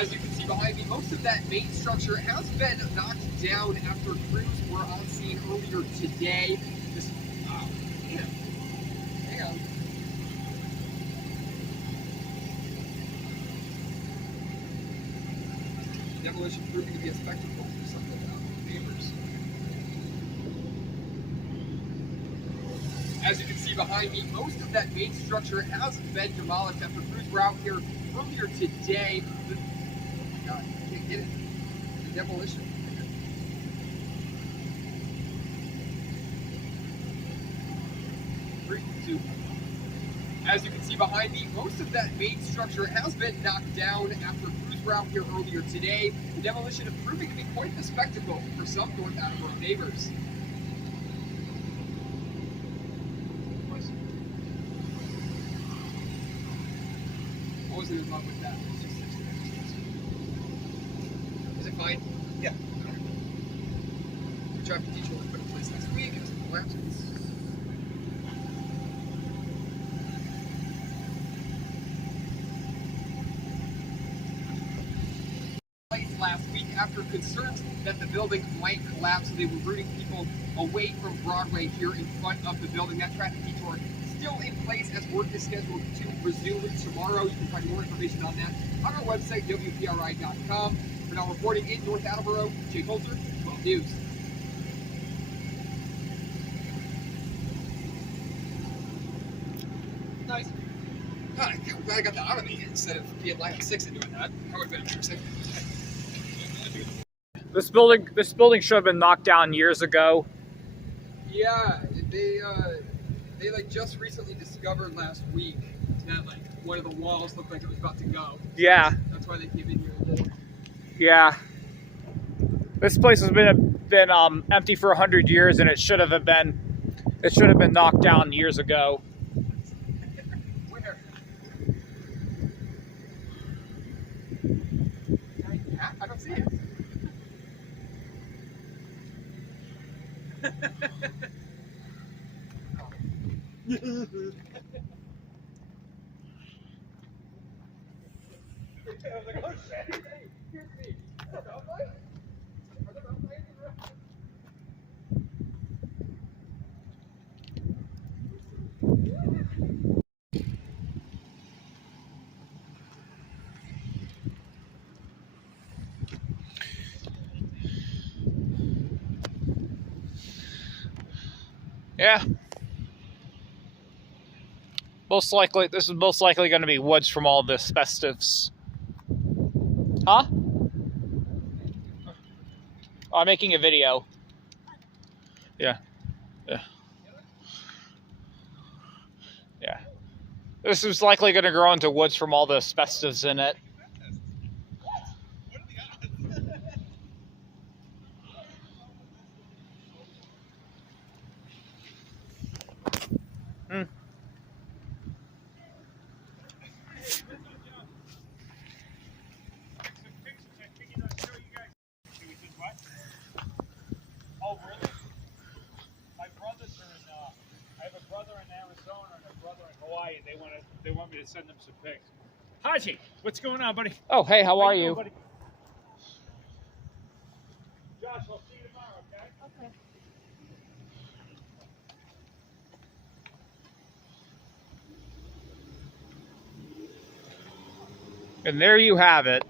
As you can see behind me, most of that main structure has been knocked down after crews were on scene earlier today. This, hang on. Demolition proving to be a spectacle for some of the neighbors. As you can see behind me, most of that main structure has been demolished after crews were out here earlier today. Oh my God, I can't get it. The demolition. 3, 2. As you can see behind me, most of that main structure has been knocked down after crews were out here earlier today. The demolition is proving to be quite the spectacle for some North Attleboro neighbors. I wasn't in love with that. It's just 6 minutes. Is it fine? Yeah. The traffic teacher will put in place next week and some collapses. Last week after concerns that the building might collapse, so they were routing people away from Broadway here in front of the building. That traffic detour still in place as work is scheduled to resume tomorrow. You can find more information on that on our website, WPRI.com. For now, reporting in North Attleboro, Jay Coulter, 12 News. Nice. God, I'm glad I got that out of me instead of being line 6 and doing that. That would have been interesting. This building should have been knocked down years ago. Yeah, they like just recently discovered last week that like one of the walls looked like it was about to go. Yeah. That's why they came in here. Yeah. This place has been empty for 100 years, and it should have been knocked down years ago. Where? I don't see it. I was like, oh shit, hey, here's me. Are there outliers? Yeah. Most likely, this is most likely going to be woods from all the asbestos. Huh? Oh, I'm making a video. Yeah. Yeah. Yeah. This is likely going to grow into woods from all the asbestos in it. Hmm. Oh, really? My brothers are in, I have a brother in Arizona and a brother in Hawaii. They want me to send them some pics. Haji, what's going on, buddy? Oh, hey, how are you? Buddy? Josh, I'll see you tomorrow, okay? Okay. And there you have it.